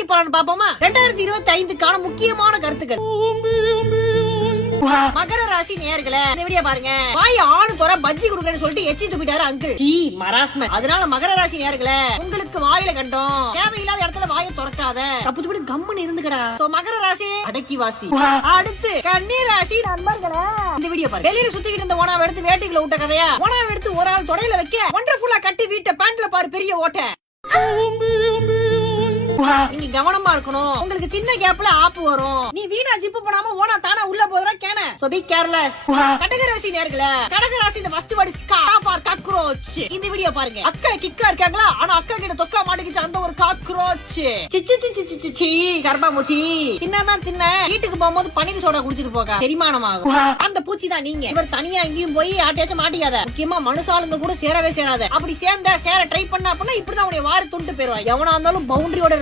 ராசி பலன் பாப்போமா? 2025க்கான முக்கியமான கருத்துக்கள். மகர ராசி நேயர்களே, இந்த வீடியோ பாருங்க. வாய் ஆணு தோற பஜ்ஜி குடுக்கன்னு சொல்லிட்டு எச்சி துப்பிட்டாரு அங்கிள். மராஸ்மர். அதனால மகர ராசி நேயர்களே, உங்களுக்கு வாயில கண்டோம். தேவையில்லாத இடத்துல வாயை திறக்காத. தப்பு தப்பு கம்முன்னு இருந்துக்கடா. மகர ராசி அடக்கி வாசி. அடுத்து கன்னி ராசி நண்பர்களே, இந்த வீடியோ பாருங்க. வெளியில சுத்திக்கிட்டு இருந்த ஓனாவை எடுத்து வேட்டைக்குள்ள விட்ட கதையா? ஓனாவை எடுத்து ஒரு ஆள் தொடையில வைக்க ஒண்டர்ஃபுல்லா கட்டி வீட்டை பேண்ட்ல பாரு பெரிய ஓட்ட. நீங்க கவனமா இருக்கணும். உங்களுக்கு சின்ன கேப்ல ஆப்பு வரும். நீ வீணா ஜிப்பு பண்ணாம ஓனா தானா உள்ள போதுற கேன. So be careless. கடகராசி நேயர்களே, கடகராசி இந்த ஃபர்ஸ்ட் வேர்ட் ஃபார் காக்ரோச். இந்த வீடியோ பாருங்க. அக்கா கிக்கா இருக்காங்களா? ஆனா அக்கா கிட்ட தொக்கா மாட்டிக்கிச்சு அந்த ஒரு காக்ரோச். சிச்சி கர்ப்பாமூச்சி. தின்னதான் தின்ன. வீட்டுக்கு போகும்போது பன்னீர் சோடா குடிச்சிட்டு போக தெரிமானமாகும். அந்த பூச்சி தான் நீங்க. இவர் தனியா எங்கேயும் போய் ஆட்டியாச்சும் மாட்டிக்காத. முக்கியமா மனுஷாளுங்க கூட சேரவே சேராத. அப்படி சேர்ந்த சேர ட்ரை பண்ண அப்படின்னா இப்படிதான் உடைய வாரி துண்டு போயிருவான். எவனா இருந்தாலும் பவுண்டரியோட